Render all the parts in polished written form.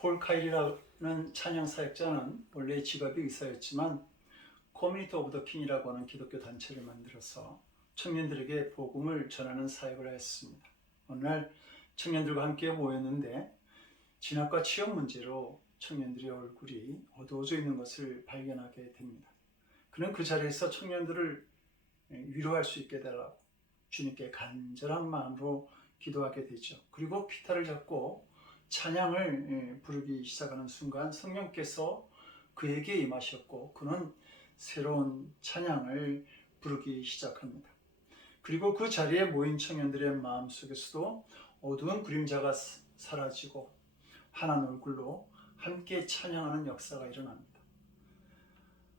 폴 카일이라는 찬양 사역자는 원래 직업이 의사였지만 커뮤니티 오브 더 킹이라고 하는 기독교 단체를 만들어서 청년들에게 복음을 전하는 사역을 하였습니다. 어느 날 청년들과 함께 모였는데 진학과 취업 문제로 청년들의 얼굴이 어두워져 있는 것을 발견하게 됩니다. 그는 그 자리에서 청년들을 위로할 수 있게 해달라고 주님께 간절한 마음으로 기도하게 되죠. 그리고 기타를 잡고 찬양을 부르기 시작하는 순간 성령께서 그에게 임하셨고 그는 새로운 찬양을 부르기 시작합니다. 그리고 그 자리에 모인 청년들의 마음속에서도 어두운 그림자가 사라지고 환한 얼굴로 함께 찬양하는 역사가 일어납니다.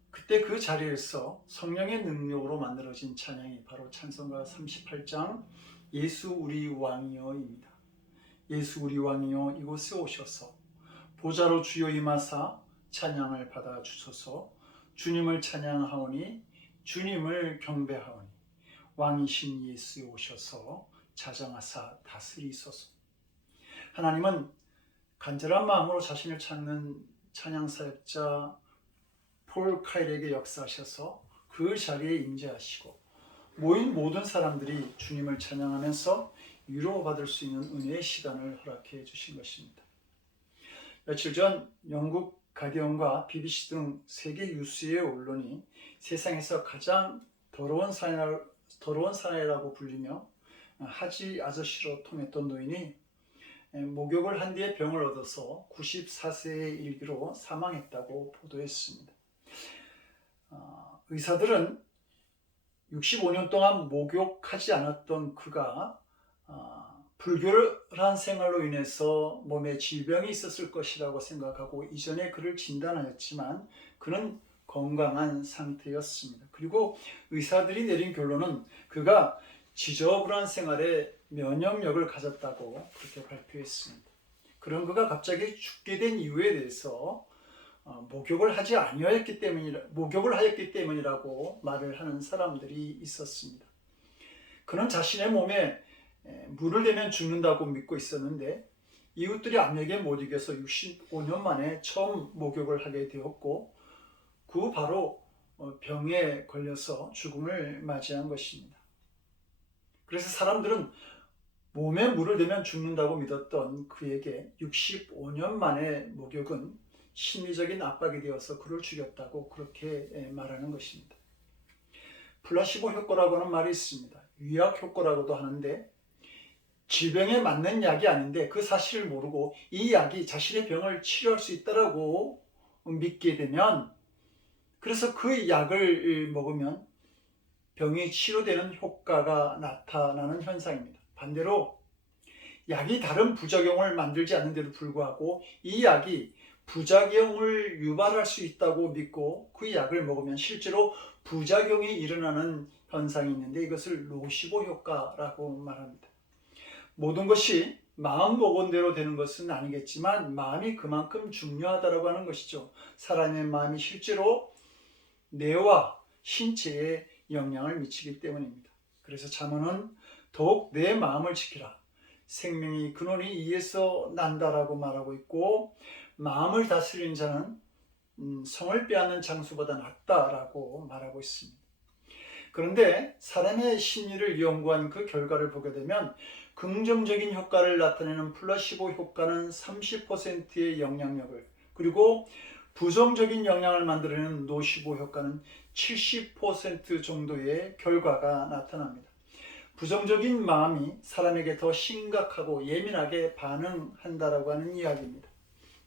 그때 그 자리에서 성령의 능력으로 만들어진 찬양이 바로 찬송가 38장 예수 우리 왕이여입니다. 예수 우리 왕이여 이곳에 오셔서 보좌로 주여 임하사 찬양을 받아 주소서. 주님을 찬양하오니 주님을 경배하오니 왕이신 예수에 오셔서 자정하사 다스리소서. 하나님은 간절한 마음으로 자신을 찾는 찬양 사역자 폴 카일에게 역사하셔서 그 자리에 임재하시고 모인 모든 사람들이 주님을 찬양하면서 위로받을 수 있는 은혜의 시간을 허락해 주신 것입니다. 며칠 전 영국 가디언과 BBC 등 세계 유수의 언론이 세상에서 가장 더러운 사내라고 불리며 하지 아저씨로 통했던 노인이 목욕을 한 뒤에 병을 얻어서 94세에 일기로 사망했다고 보도했습니다. 의사들은 65년 동안 목욕하지 않았던 그가 불결한 생활로 인해서 몸에 질병이 있었을 것이라고 생각하고 이전에 그를 진단하였지만 그는 건강한 상태였습니다. 그리고 의사들이 내린 결론은 그가 지저분한 생활에 면역력을 가졌다고 그렇게 발표했습니다. 그런 그가 갑자기 죽게 된 이유에 대해서 목욕을 하였기 때문이라고 말을 하는 사람들이 있었습니다. 그는 자신의 몸에 물을 대면 죽는다고 믿고 있었는데 이웃들이 압력에 못 이겨서 65년 만에 처음 목욕을 하게 되었고 그 후 바로 병에 걸려서 죽음을 맞이한 것입니다. 그래서 사람들은 몸에 물을 대면 죽는다고 믿었던 그에게 65년 만에 목욕은 심리적인 압박이 되어서 그를 죽였다고 그렇게 말하는 것입니다. 플라시보 효과라고 하는 말이 있습니다. 위약 효과라고도 하는데 질병에 맞는 약이 아닌데 그 사실을 모르고 이 약이 자신의 병을 치료할 수 있다고 믿게 되면 그래서 그 약을 먹으면 병이 치료되는 효과가 나타나는 현상입니다. 반대로 약이 다른 부작용을 만들지 않는데도 불구하고 이 약이 부작용을 유발할 수 있다고 믿고 그 약을 먹으면 실제로 부작용이 일어나는 현상이 있는데 이것을 노시보 효과라고 말합니다. 모든 것이 마음 먹은대로 되는 것은 아니겠지만 마음이 그만큼 중요하다고 하는 것이죠. 사람의 마음이 실제로 뇌와 신체에 영향을 미치기 때문입니다. 그래서 잠언은 더욱 내 마음을 지키라. 생명이 근원이 이에서 난다라고 말하고 있고 마음을 다스리는 자는 성을 빼앗는 장수보다 낫다라고 말하고 있습니다. 그런데 사람의 심리를 연구한 그 결과를 보게 되면 긍정적인 효과를 나타내는 플라시보 효과는 30%의 영향력을 그리고 부정적인 영향을 만들어내는 노시보 효과는 70% 정도의 결과가 나타납니다. 부정적인 마음이 사람에게 더 심각하고 예민하게 반응한다라고 하는 이야기입니다.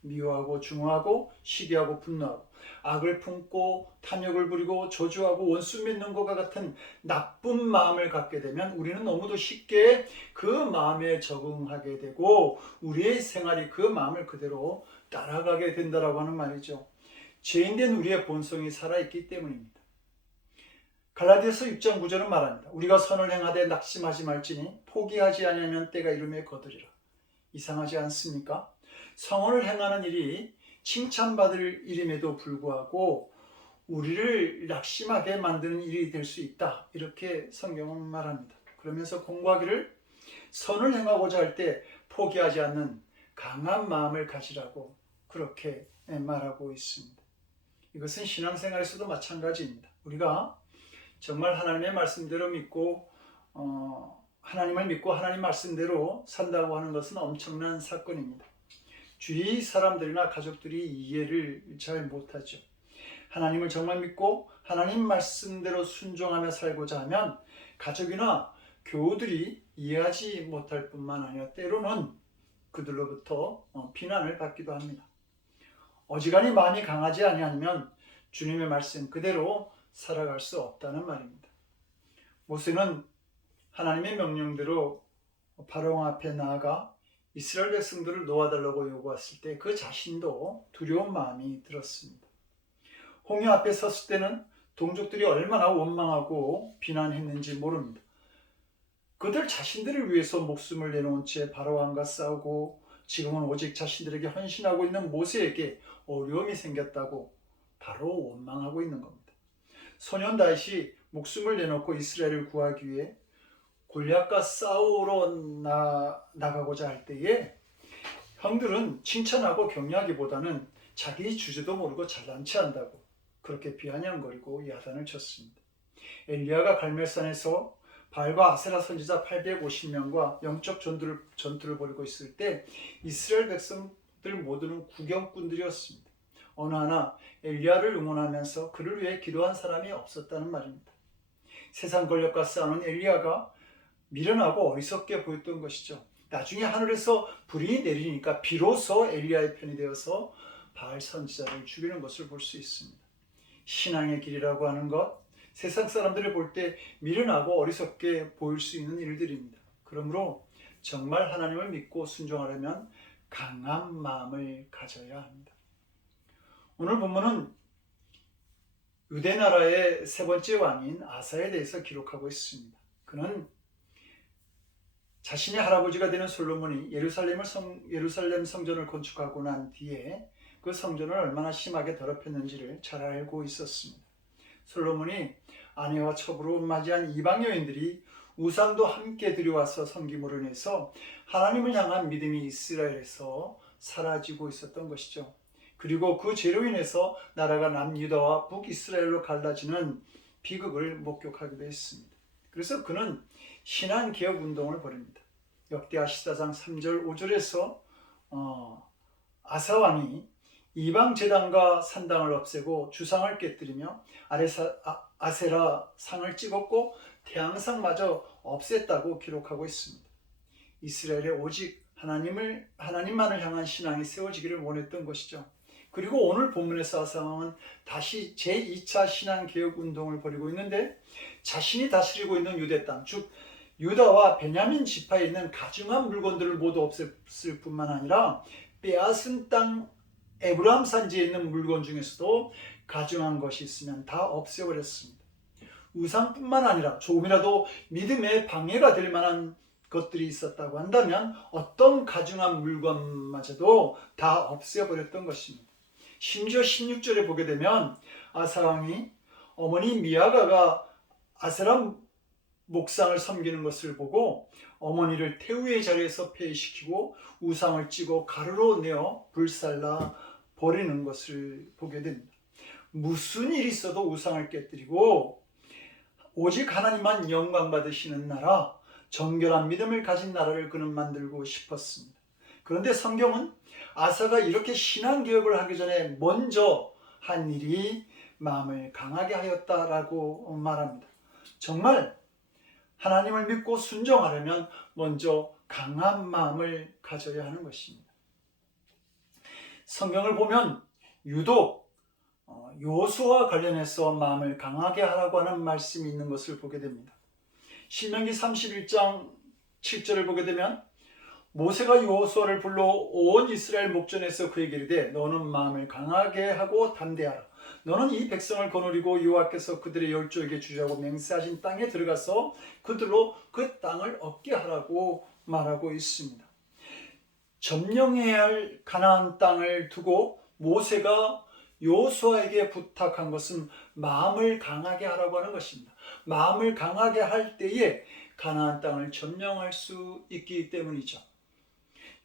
미워하고 중화하고 시기하고 분노하고 악을 품고 탐욕을 부리고 저주하고 원수 맺는 것과 같은 나쁜 마음을 갖게 되면 우리는 너무도 쉽게 그 마음에 적응하게 되고 우리의 생활이 그 마음을 그대로 따라가게 된다라고 하는 말이죠. 죄인된 우리의 본성이 살아있기 때문입니다. 갈라디아서 6장 9절은 말합니다. 우리가 선을 행하되 낙심하지 말지니 포기하지 아니하면 때가 이름에 거두리라. 이상하지 않습니까? 선을 행하는 일이 칭찬받을 일임에도 불구하고 우리를 낙심하게 만드는 일이 될 수 있다. 이렇게 성경은 말합니다. 그러면서 공부하기를 선을 행하고자 할 때 포기하지 않는 강한 마음을 가지라고 그렇게 말하고 있습니다. 이것은 신앙생활에서도 마찬가지입니다. 우리가 정말 하나님의 말씀대로 믿고 하나님을 믿고 하나님 말씀대로 산다고 하는 것은 엄청난 사건입니다. 주위 사람들이나 가족들이 이해를 잘 못하죠. 하나님을 정말 믿고 하나님 말씀대로 순종하며 살고자 하면 가족이나 교우들이 이해하지 못할 뿐만 아니라 때로는 그들로부터 비난을 받기도 합니다. 어지간히 마음이 강하지 아니하면 주님의 말씀 그대로 살아갈 수 없다는 말입니다. 모세는 하나님의 명령대로 바로 앞에 나아가 이스라엘 백성들을 놓아달라고 요구했을 때 그 자신도 두려운 마음이 들었습니다. 홍해 앞에 섰을 때는 동족들이 얼마나 원망하고 비난했는지 모릅니다. 그들 자신들을 위해서 목숨을 내놓은 채 바로왕과 싸우고 지금은 오직 자신들에게 헌신하고 있는 모세에게 어려움이 생겼다고 바로 원망하고 있는 겁니다. 소년 다윗이 목숨을 내놓고 이스라엘을 구하기 위해 골리앗과 싸우러 나가고자 할 때에 형들은 칭찬하고 격려하기보다는 자기 주제도 모르고 잘난 체 한다고 그렇게 비아냥거리고 야단을 쳤습니다. 엘리야가 갈멜산에서 바알과 아세라 선지자 850명과 영적 전투를 벌이고 있을 때 이스라엘 백성들 모두는 구경꾼들이었습니다. 어느 하나 엘리야를 응원하면서 그를 위해 기도한 사람이 없었다는 말입니다. 세상 권력과 싸우는 엘리야가 미련하고 어리석게 보였던 것이죠. 나중에 하늘에서 불이 내리니까 비로소 엘리야의 편이 되어서 바알 선지자를 죽이는 것을 볼 수 있습니다. 신앙의 길이라고 하는 것, 세상 사람들을 볼 때 미련하고 어리석게 보일 수 있는 일들입니다. 그러므로 정말 하나님을 믿고 순종하려면 강한 마음을 가져야 합니다. 오늘 본문은 유대 나라의 세 번째 왕인 아사에 대해서 기록하고 있습니다. 그는 자신의 할아버지가 되는 솔로몬이 예루살렘 성전을 건축하고 난 뒤에 그 성전을 얼마나 심하게 더럽혔는지를 잘 알고 있었습니다. 솔로몬이 아내와 첩으로 맞이한 이방 여인들이 우상도 함께 들여와서 섬김으로 인해서 하나님을 향한 믿음이 이스라엘에서 사라지고 있었던 것이죠. 그리고 그 죄로 인해서 나라가 남유다와 북이스라엘로 갈라지는 비극을 목격하기도 했습니다. 그래서 그는 신앙개혁 운동을 벌입니다. 역대하 14장 3절 5절에서 아사왕이 이방 제단과 산당을 없애고 주상을 깨뜨리며 아세라 상을 찍었고 태양상마저 없앴다고 기록하고 있습니다. 이스라엘에 오직 하나님만을 향한 신앙이 세워지기를 원했던 것이죠. 그리고 오늘 본문에서 아사왕은 다시 제2차 신앙개혁 운동을 벌이고 있는데 자신이 다스리고 있는 유대 땅, 즉 유다와 베냐민 지파에 있는 가증한 물건들을 모두 없앴을 뿐만 아니라 빼앗은 땅 에브라임 산지에 있는 물건 중에서도 가증한 것이 있으면 다 없애버렸습니다. 우상뿐만 아니라 조금이라도 믿음에 방해가 될 만한 것들이 있었다고 한다면 어떤 가증한 물건마저도 다 없애버렸던 것입니다. 심지어 16절에 보게 되면 아사왕이 어머니 미아가가 아세라 목상을 섬기는 것을 보고 어머니를 태우의 자리에서 폐위시키고 우상을 찌고 가루로 내어 불살라 버리는 것을 보게 됩니다. 무슨 일이 있어도 우상을 깨뜨리고 오직 하나님만 영광 받으시는 나라, 정결한 믿음을 가진 나라를 그는 만들고 싶었습니다. 그런데 성경은 아사가 이렇게 신앙개혁을 하기 전에 먼저 한 일이 마음을 강하게 하였다라고 말합니다. 정말 하나님을 믿고 순종하려면 먼저 강한 마음을 가져야 하는 것입니다. 성경을 보면 유독 여호수아와 관련해서 마음을 강하게 하라고 하는 말씀이 있는 것을 보게 됩니다. 신명기 31장 7절을 보게 되면 모세가 여호수아를 불러 온 이스라엘 목전에서 그에게 이르되 너는 마음을 강하게 하고 담대하라. 너는 이 백성을 거느리고 여호와께서 그들의 열조에게 주자고 맹세하신 땅에 들어가서 그들로 그 땅을 얻게 하라고 말하고 있습니다. 점령해야 할 가나안 땅을 두고 모세가 여호수아에게 부탁한 것은 마음을 강하게 하라고 하는 것입니다. 마음을 강하게 할 때에 가나안 땅을 점령할 수 있기 때문이죠.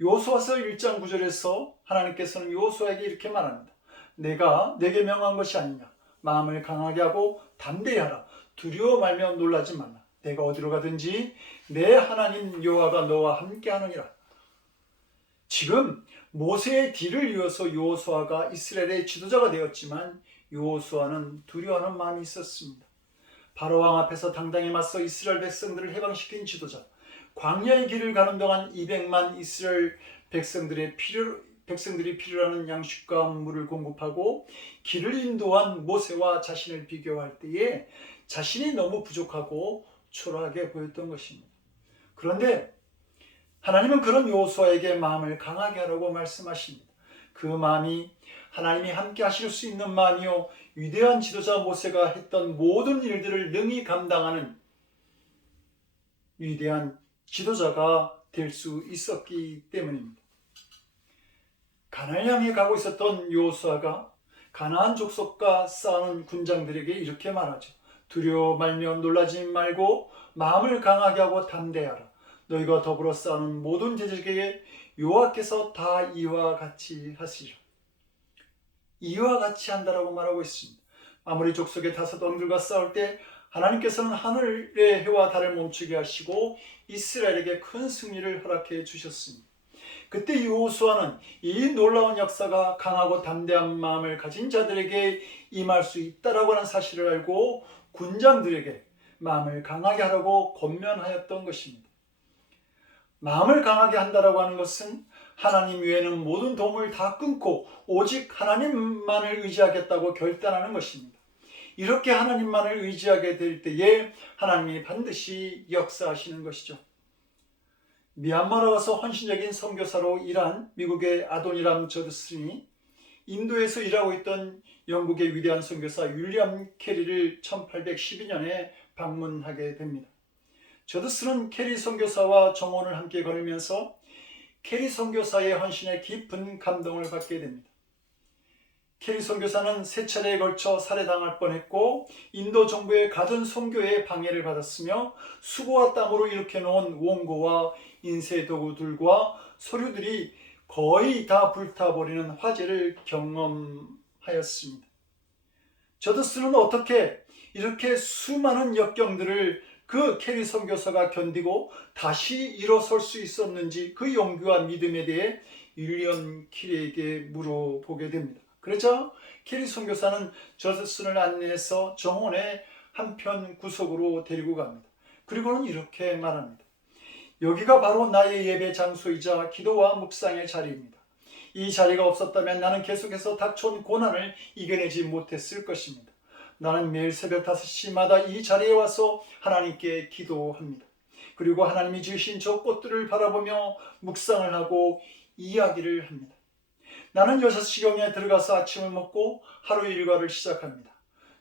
여호수아서 1장 9절에서 하나님께서는 여호수아에게 이렇게 말합니다. 내가 내게 명한 것이 아니냐. 마음을 강하게 하고 담대히 하라. 두려워 말며 놀라지 말라. 내가 어디로 가든지 내 하나님 여호와가 너와 함께 하느니라. 지금 모세의 뒤를 이어서 여호수아가 이스라엘의 지도자가 되었지만 여호수아는 두려워하는 마음이 있었습니다. 바로 왕 앞에서 당당히 맞서 이스라엘 백성들을 해방시킨 지도자, 광야의 길을 가는 동안 200만 이스라엘 백성들이 필요로 하는 양식과 물을 공급하고 길을 인도한 모세와 자신을 비교할 때에 자신이 너무 부족하고 초라하게 보였던 것입니다. 그런데 하나님은 그런 여호수아에게 마음을 강하게 하라고 말씀하십니다. 그 마음이 하나님이 함께 하실 수 있는 마음이요, 위대한 지도자 모세가 했던 모든 일들을 능히 감당하는 위대한 지도자가 될 수 있었기 때문입니다. 가나안을 향해 가고 있었던 여호수아가 가나안 족속과 싸우는 군장들에게 이렇게 말하죠. 두려워 말며 놀라지 말고 마음을 강하게 하고 담대하라. 너희가 더불어 싸우는 모든 제적에게 여호와께서 다 이와 같이 하시리라. 이와 같이 한다라고 말하고 있습니다. 아무리 족속의 다섯 왕들과 싸울 때 하나님께서는 하늘의 해와 달을 멈추게 하시고 이스라엘에게 큰 승리를 허락해 주셨습니다. 그때 여호수아는 이 놀라운 역사가 강하고 담대한 마음을 가진 자들에게 임할 수 있다라고 하는 사실을 알고 군장들에게 마음을 강하게 하라고 권면하였던 것입니다. 마음을 강하게 한다라고 하는 것은 하나님 외에는 모든 도움을 다 끊고 오직 하나님만을 의지하겠다고 결단하는 것입니다. 이렇게 하나님만을 의지하게 될 때에 하나님이 반드시 역사하시는 것이죠. 미얀마로 가서 헌신적인 선교사로 일한 미국의 아도니람 저드슨이 인도에서 일하고 있던 영국의 위대한 선교사 윌리엄 캐리를 1812년에 방문하게 됩니다. 저드슨은 캐리 선교사와 정원을 함께 걸으면서 캐리 선교사의 헌신에 깊은 감동을 받게 됩니다. 캐리 선교사는 세 차례에 걸쳐 살해당할 뻔했고 인도 정부의 가든 선교에 방해를 받았으며 수고와 땀으로 일으켜 놓은 원고와 인쇄 도구들과 서류들이 거의 다 불타버리는 화재를 경험하였습니다. 저드슨은 어떻게 이렇게 수많은 역경들을 그 캐리 선교사가 견디고 다시 일어설 수 있었는지 그 용기와 믿음에 대해 윌리엄 캐리에게 물어보게 됩니다. 그렇죠? 캐리 선교사는 저드슨을 안내해서 정원의 한편 구석으로 데리고 갑니다. 그리고는 이렇게 말합니다. 여기가 바로 나의 예배 장소이자 기도와 묵상의 자리입니다. 이 자리가 없었다면 나는 계속해서 닥쳐온 고난을 이겨내지 못했을 것입니다. 나는 매일 새벽 5시마다 이 자리에 와서 하나님께 기도합니다. 그리고 하나님이 지으신 저 꽃들을 바라보며 묵상을 하고 이야기를 합니다. 나는 6시경에 들어가서 아침을 먹고 하루 일과를 시작합니다.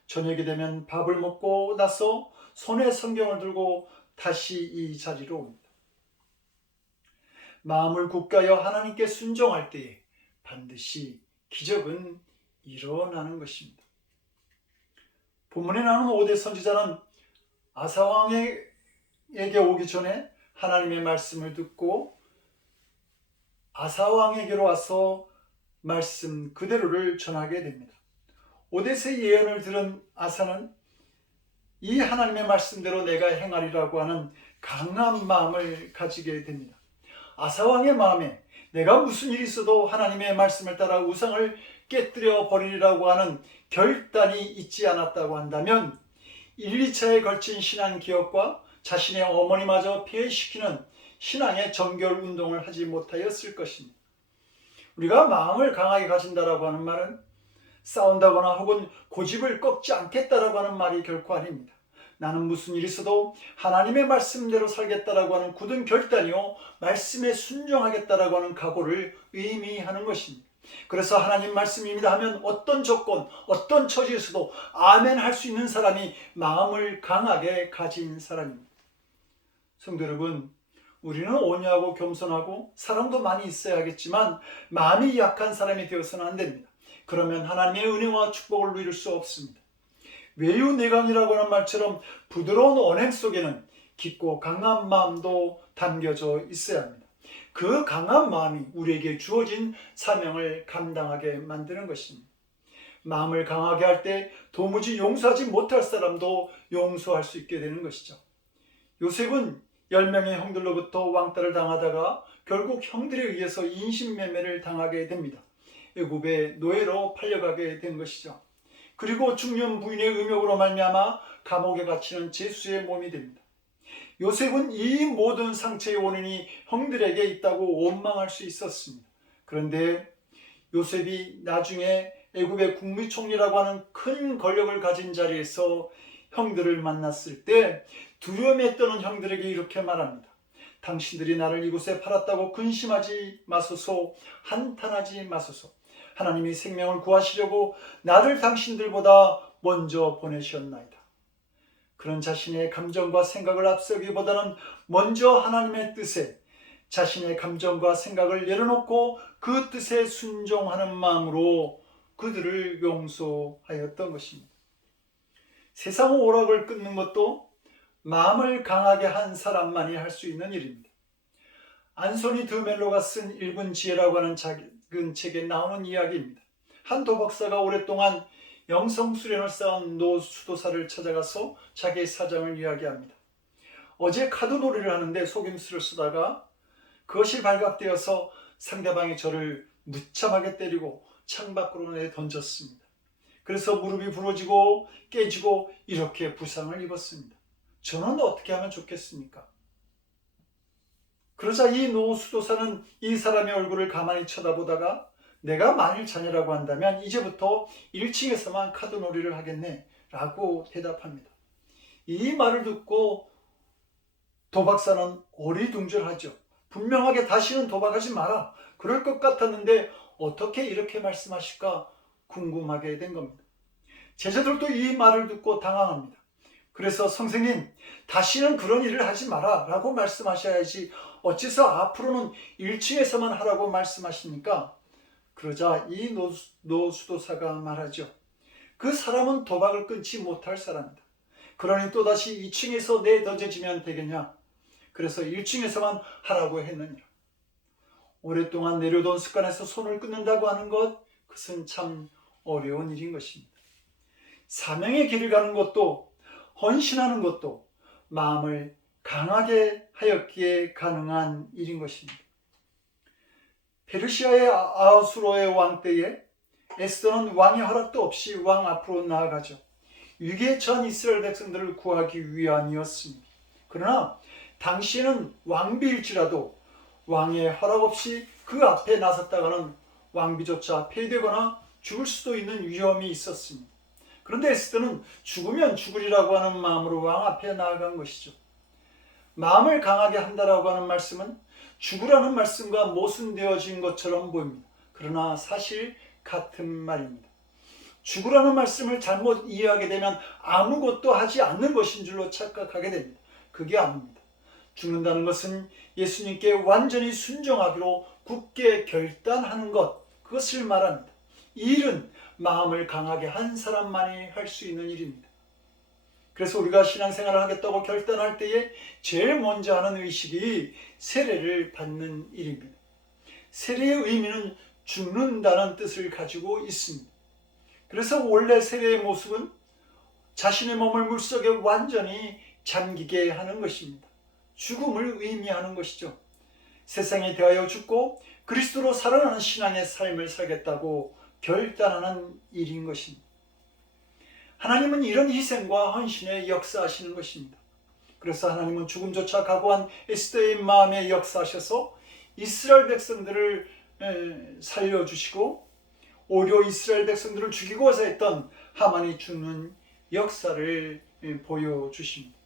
저녁이 되면 밥을 먹고 나서 손에 성경을 들고 다시 이 자리로 옵니다. 마음을 굳게 하여 하나님께 순종할 때에 반드시 기적은 일어나는 것입니다. 본문에 나오는 5대 선지자는 아사왕에게 오기 전에 하나님의 말씀을 듣고 아사왕에게로 와서 말씀 그대로를 전하게 됩니다. 오뎃의 예언을 들은 아사는 이 하나님의 말씀대로 내가 행하리라고 하는 강한 마음을 가지게 됩니다. 아사왕의 마음에 내가 무슨 일이 있어도 하나님의 말씀을 따라 우상을 깨뜨려 버리리라고 하는 결단이 있지 않았다고 한다면 1, 2차에 걸친 신앙 기억과 자신의 어머니마저 피해시키는 신앙의 정결 운동을 하지 못하였을 것입니다. 우리가 마음을 강하게 가진다라고 하는 말은 싸운다거나 혹은 고집을 꺾지 않겠다라고 하는 말이 결코 아닙니다. 나는 무슨 일이 있어도 하나님의 말씀대로 살겠다라고 하는 굳은 결단이요, 말씀에 순종하겠다라고 하는 각오를 의미하는 것입니다. 그래서 하나님 말씀입니다 하면 어떤 조건, 어떤 처지에서도 아멘 할 수 있는 사람이 마음을 강하게 가진 사람입니다. 성도 여러분, 우리는 온유하고 겸손하고 사랑도 많이 있어야겠지만 마음이 약한 사람이 되어서는 안 됩니다. 그러면 하나님의 은혜와 축복을 누릴 수 없습니다. 외유내강이라고 하는 말처럼 부드러운 언행 속에는 깊고 강한 마음도 담겨져 있어야 합니다. 그 강한 마음이 우리에게 주어진 사명을 감당하게 만드는 것입니다. 마음을 강하게 할 때 도무지 용서하지 못할 사람도 용서할 수 있게 되는 것이죠. 요셉은 10명의 형들로부터 왕따를 당하다가 결국 형들에 의해서 인신매매를 당하게 됩니다. 애굽의 노예로 팔려가게 된 것이죠. 그리고 중년 부인의 음욕으로 말미암아 감옥에 갇히는 제수의 몸이 됩니다. 요셉은 이 모든 상처의 원인이 형들에게 있다고 원망할 수 있었습니다. 그런데 요셉이 나중에 애굽의 국무총리라고 하는 큰 권력을 가진 자리에서 형들을 만났을 때 두려움에 떠는 형들에게 이렇게 말합니다. 당신들이 나를 이곳에 팔았다고 근심하지 마소서, 한탄하지 마소서. 하나님이 생명을 구하시려고 나를 당신들보다 먼저 보내셨나이다. 그런 자신의 감정과 생각을 앞서기보다는 먼저 하나님의 뜻에 자신의 감정과 생각을 내려놓고 그 뜻에 순종하는 마음으로 그들을 용서하였던 것입니다. 세상 오락을 끊는 것도 마음을 강하게 한 사람만이 할 수 있는 일입니다. 안소니 드멜로가 쓴 일본 지혜라고 하는 작은 책에 나오는 이야기입니다. 한 도박사가 오랫동안 영성수련을 쌓은 노 수도사를 찾아가서 자기의 사정을 이야기합니다. 어제 카드놀이를 하는데 속임수를 쓰다가 그것이 발각되어서 상대방이 저를 무참하게 때리고 창밖으로 내던졌습니다. 그래서 무릎이 부러지고 깨지고 이렇게 부상을 입었습니다. 저는 어떻게 하면 좋겠습니까? 그러자 이 노 수도사는 이 사람의 얼굴을 가만히 쳐다보다가 내가 만일 자녀라고 한다면 이제부터 1층에서만 카드놀이를 하겠네 라고 대답합니다. 이 말을 듣고 도박사는 어리둥절하죠. 분명하게 다시는 도박하지 마라. 그럴 것 같았는데 어떻게 이렇게 말씀하실까 궁금하게 된 겁니다. 제자들도 이 말을 듣고 당황합니다. 그래서 선생님, 다시는 그런 일을 하지 마라 라고 말씀하셔야지 어째서 앞으로는 1층에서만 하라고 말씀하십니까? 그러자 이 노수도사가 말하죠. 그 사람은 도박을 끊지 못할 사람이다. 그러니 또다시 2층에서 내던져지면 되겠냐? 그래서 1층에서만 하라고 했느니라. 오랫동안 내려둔 습관에서 손을 끊는다고 하는 것, 그것은 참 어려운 일인 것입니다. 사명의 길을 가는 것도 헌신하는 것도 마음을 강하게 하였기에 가능한 일인 것입니다. 페르시아의 아수로의 왕 때에 에스더는 왕의 허락도 없이 왕 앞으로 나아가죠. 위기에 처한 이스라엘 백성들을 구하기 위함이었습니다. 그러나 당시에는 왕비일지라도 왕의 허락 없이 그 앞에 나섰다가는 왕비조차 폐위되거나 죽을 수도 있는 위험이 있었습니다. 그런데 에스더는 죽으면 죽으리라고 하는 마음으로 왕 앞에 나아간 것이죠. 마음을 강하게 한다라고 하는 말씀은 죽으라는 말씀과 모순되어진 것처럼 보입니다. 그러나 사실 같은 말입니다. 죽으라는 말씀을 잘못 이해하게 되면 아무것도 하지 않는 것인 줄로 착각하게 됩니다. 그게 아닙니다. 죽는다는 것은 예수님께 완전히 순종하기로 굳게 결단하는 것, 그것을 말합니다. 이 일은 마음을 강하게 한 사람만이 할 수 있는 일입니다. 그래서 우리가 신앙생활을 하겠다고 결단할 때에 제일 먼저 하는 의식이 세례를 받는 일입니다. 세례의 의미는 죽는다는 뜻을 가지고 있습니다. 그래서 원래 세례의 모습은 자신의 몸을 물속에 완전히 잠기게 하는 것입니다. 죽음을 의미하는 것이죠. 세상에 대하여 죽고 그리스도로 살아나는 신앙의 삶을 살겠다고 결단하는 일인 것입니다. 하나님은 이런 희생과 헌신에 역사하시는 것입니다. 그래서 하나님은 죽음조차 각오한 에스더의 마음에 역사하셔서 이스라엘 백성들을 살려주시고 오히려 이스라엘 백성들을 죽이고자 했던 하만이 죽는 역사를 보여주십니다.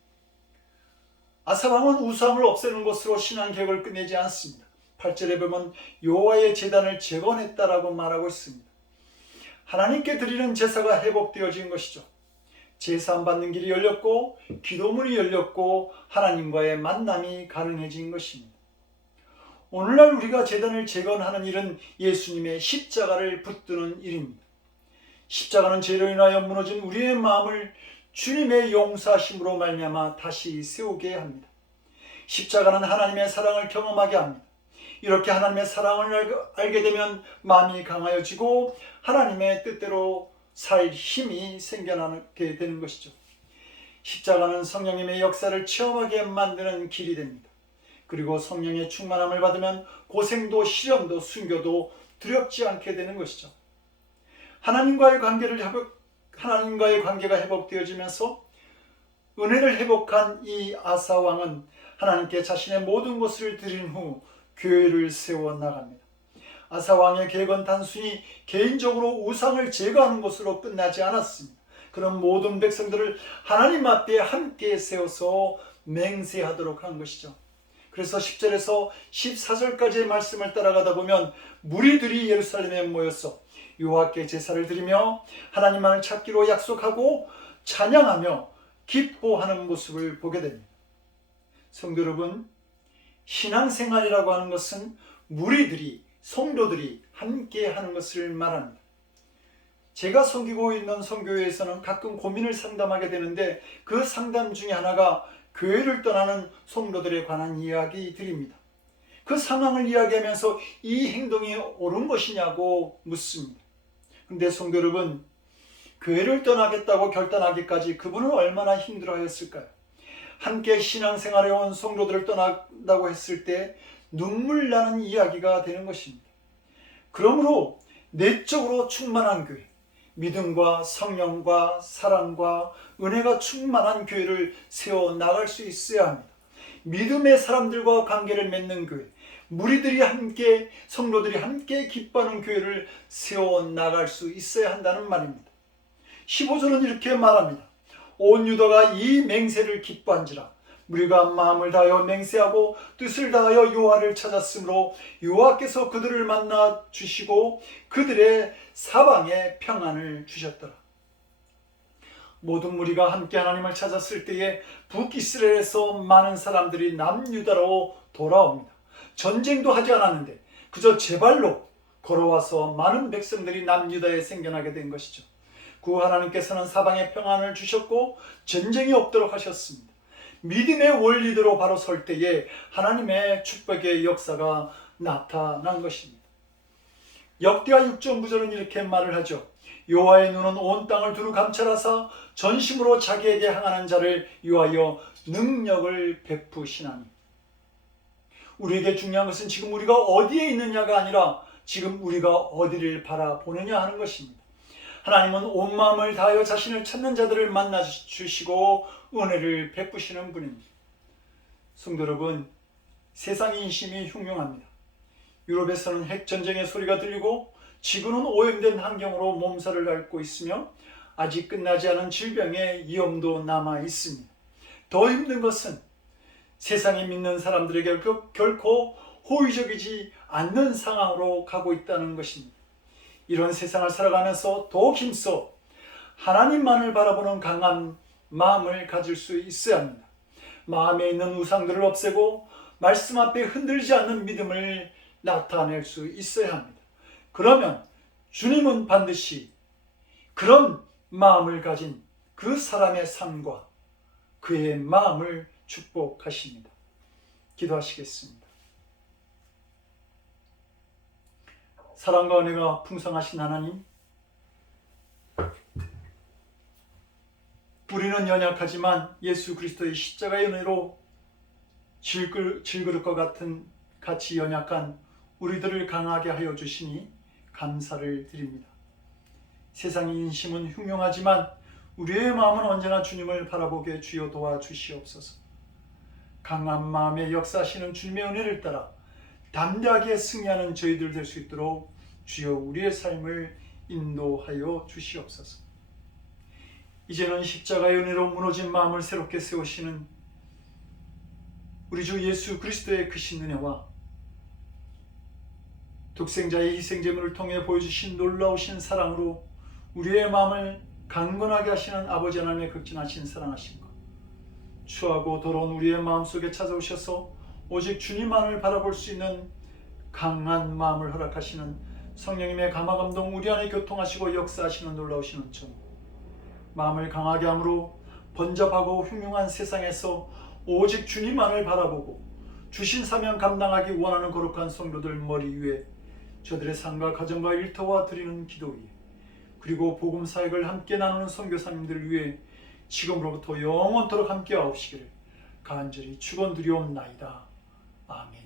아사왕은 우상을 없애는 것으로 신앙개혁을 끝내지 않습니다. 8절에 보면 여호와의 제단을 재건했다라고 말하고 있습니다. 하나님께 드리는 제사가 회복되어진 것이죠. 제사 받는 길이 열렸고 기도문이 열렸고 하나님과의 만남이 가능해진 것입니다. 오늘날 우리가 제단을 재건하는 일은 예수님의 십자가를 붙드는 일입니다. 십자가는 죄로 인하여 무너진 우리의 마음을 주님의 용서하심으로 말미암아 다시 세우게 합니다. 십자가는 하나님의 사랑을 경험하게 합니다. 이렇게 하나님의 사랑을 알게 되면 마음이 강하여지고 하나님의 뜻대로 살 힘이 생겨나게 되는 것이죠. 십자가는 성령님의 역사를 체험하게 만드는 길이 됩니다. 그리고 성령의 충만함을 받으면 고생도 시련도 순교도 두렵지 않게 되는 것이죠. 하나님과의 관계가 회복되어지면서 은혜를 회복한 이 아사 왕은 하나님께 자신의 모든 것을 드린 후 교회를 세워 나갑니다. 아사 왕의 계획은 단순히 개인적으로 우상을 제거하는 것으로 끝나지 않았습니다. 그런 모든 백성들을 하나님 앞에 함께 세워서 맹세하도록 한 것이죠. 그래서 10절에서 14절까지의 말씀을 따라가다 보면 무리들이 예루살렘에 모여서 여호와께 제사를 드리며 하나님만을 찾기로 약속하고 찬양하며 기뻐하는 모습을 보게 됩니다. 성도 여러분, 신앙생활이라고 하는 것은 무리들이, 성도들이 함께 하는 것을 말합니다. 제가 섬기고 있는 선교회에서는 가끔 고민을 상담하게 되는데 그 상담 중에 하나가 교회를 떠나는 성도들에 관한 이야기들입니다. 그 상황을 이야기하면서 이 행동이 옳은 것이냐고 묻습니다. 그런데 성도 여러분, 교회를 떠나겠다고 결단하기까지 그분은 얼마나 힘들어했을까요? 함께 신앙생활에 온 성도들을 떠난다고 했을 때 눈물 나는 이야기가 되는 것입니다. 그러므로 내적으로 충만한 교회, 믿음과 성령과 사랑과 은혜가 충만한 교회를 세워 나갈 수 있어야 합니다. 믿음의 사람들과 관계를 맺는 교회, 무리들이 함께, 성도들이 함께 기뻐하는 교회를 세워 나갈 수 있어야 한다는 말입니다. 15절은 이렇게 말합니다. 온 유다가 이 맹세를 기뻐한지라. 우리가 마음을 다하여 맹세하고 뜻을 다하여 여호와를 찾았으므로 여호와께서 그들을 만나 주시고 그들의 사방에 평안을 주셨더라. 모든 무리가 함께 하나님을 찾았을 때에 북이스라엘에서 많은 사람들이 남유다로 돌아옵니다. 전쟁도 하지 않았는데 그저 제발로 걸어와서 많은 백성들이 남유다에 생겨나게 된 것이죠. 구 하나님께서는 사방에 평안을 주셨고 전쟁이 없도록 하셨습니다. 믿음의 원리대로 바로 설 때에 하나님의 축복의 역사가 나타난 것입니다. 역대하 6장 9절은 이렇게 말을 하죠. 여호와의 눈은 온 땅을 두루 감찰하사 전심으로 자기에게 향하는 자를 위하여 능력을 베푸시나니. 우리에게 중요한 것은 지금 우리가 어디에 있느냐가 아니라 지금 우리가 어디를 바라보느냐 하는 것입니다. 하나님은 온 마음을 다하여 자신을 찾는 자들을 만나 주시고 은혜를 베푸시는 분입니다. 성도 여러분, 세상의 인심이 흉흉합니다. 유럽에서는 핵전쟁의 소리가 들리고 지구는 오염된 환경으로 몸살을 앓고 있으며 아직 끝나지 않은 질병의 위험도 남아 있습니다. 더 힘든 것은 세상에 믿는 사람들에게 결코 호의적이지 않는 상황으로 가고 있다는 것입니다. 이런 세상을 살아가면서 더욱 힘써 하나님만을 바라보는 강한 마음을 가질 수 있어야 합니다. 마음에 있는 우상들을 없애고 말씀 앞에 흔들리지 않는 믿음을 나타낼 수 있어야 합니다. 그러면 주님은 반드시 그런 마음을 가진 그 사람의 삶과 그의 마음을 축복하십니다. 기도하시겠습니다. 사랑과 은혜가 풍성하신 하나님, 우리는 연약하지만 예수 그리스도의 십자가의 은혜로 질그릇과 같은 같이 연약한 우리들을 강하게 하여 주시니 감사를 드립니다. 세상의 인심은 흉흉하지만 우리의 마음은 언제나 주님을 바라보게 주여 도와주시옵소서. 강한 마음에 역사하시는 주님의 은혜를 따라 담대하게 승리하는 저희들 될 수 있도록 주여 우리의 삶을 인도하여 주시옵소서. 이제는 십자가의 은혜로 무너진 마음을 새롭게 세우시는 우리 주 예수 그리스도의 크신 은혜와 독생자의 희생제물을 통해 보여주신 놀라우신 사랑으로 우리의 마음을 강건하게 하시는 아버지 하나님의 극진하신 사랑하심과 추하고 더러운 우리의 마음속에 찾아오셔서 오직 주님만을 바라볼 수 있는 강한 마음을 허락하시는 성령님의 감화감동 우리 안에 교통하시고 역사하시는 놀라우신 은총, 마음을 강하게 함으로 번잡하고 흉흉한 세상에서 오직 주님만을 바라보고 주신 사명 감당하기 원하는 거룩한 성도들 머리 위에 저들의 삶과 가정과 일터와 드리는 기도 위에 그리고 복음 사역을 함께 나누는 선교사님들 위해 지금으로부터 영원토록 함께 하옵시기를 간절히 축원드리옵나이다. 아멘.